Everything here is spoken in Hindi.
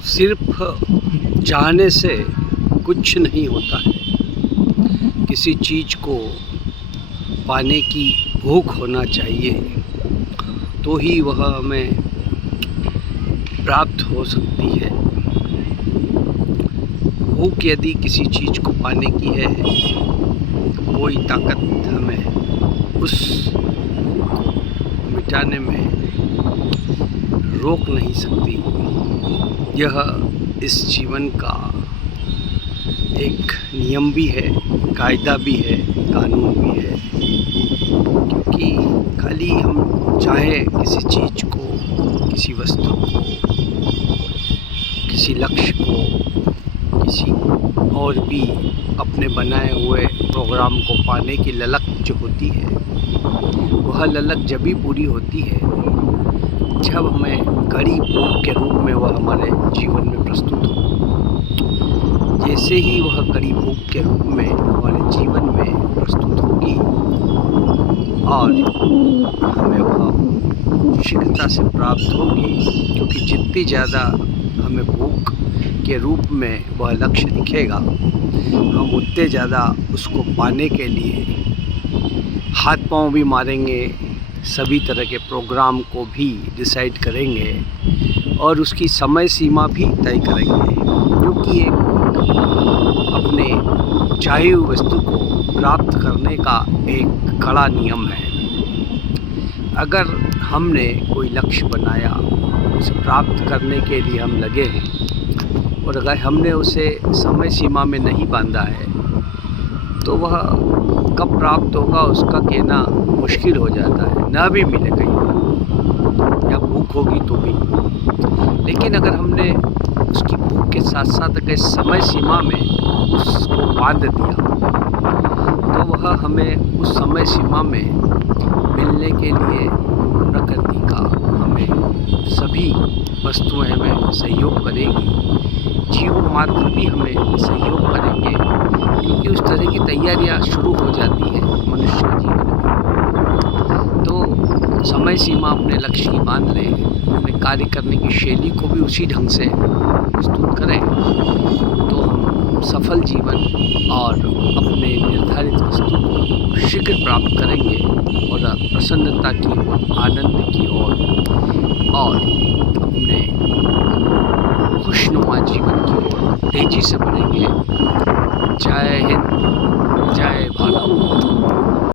सिर्फ चाहने से कुछ नहीं होता है। किसी चीज़ को पाने की भूख होना चाहिए, तो ही वह हमें प्राप्त हो सकती है। भूख यदि किसी चीज़ को पाने की है, तो कोई ताकत हमें उस भूख को मिटाने में रोक नहीं सकती। यह इस जीवन का एक नियम भी है, कायदा भी है, कानून भी है। क्योंकि खाली हम चाहें किसी चीज़ को, किसी वस्तु को, किसी लक्ष्य को, किसी और भी अपने बनाए हुए प्रोग्राम को पाने की ललक जो होती है, वह ललक जब भी पूरी होती है जब हमें कड़ी भूख के रूप में वह हमारे जीवन में प्रस्तुत हो। जैसे ही वह कड़ी भूख के रूप में हमारे जीवन में प्रस्तुत होगी और हमें वह शीघ्रता से प्राप्त होगी, क्योंकि जितनी ज़्यादा हमें भूख के रूप में वह लक्ष्य दिखेगा, हम उतने ज़्यादा उसको पाने के लिए हाथ पांव भी मारेंगे, सभी तरह के प्रोग्राम को भी डिसाइड करेंगे और उसकी समय सीमा भी तय करेंगे, जो कि एक अपने चाही हुई वस्तु को प्राप्त करने का एक कड़ा नियम है। अगर हमने कोई लक्ष्य बनाया, उसे प्राप्त करने के लिए हम लगे हैं और अगर हमने उसे समय सीमा में नहीं बांधा है, तो वह कब प्राप्त होगा उसका कहना मुश्किल हो जाता है, ना भी मिले कई बार, या भूख होगी तो भी। लेकिन अगर हमने उसकी भूख के साथ साथ अगर समय सीमा में उसको बांध दिया, तो वह हमें उस समय सीमा में मिलने के लिए प्रकृति का हमें सभी वस्तुएं हमें सहयोग करेगी, जीव मात्र भी हमें सहयोग करेंगे, क्योंकि उस तरह की तैयारियां शुरू हो जाती है मनुष्य के जीवन में। तो समय सीमा अपने लक्ष्य की बांध लें, अपने कार्य करने की शैली को भी उसी ढंग से प्रस्तुत करें, तो हम सफल जीवन और अपने निर्धारित वस्तु को शीघ्र प्राप्त करेंगे और प्रसन्नता की ओर, आनंद की ओर और अपने खुशनुमा जीवन की ओर तेजी से बढ़ेंगे। जय हिंद, जय भारत।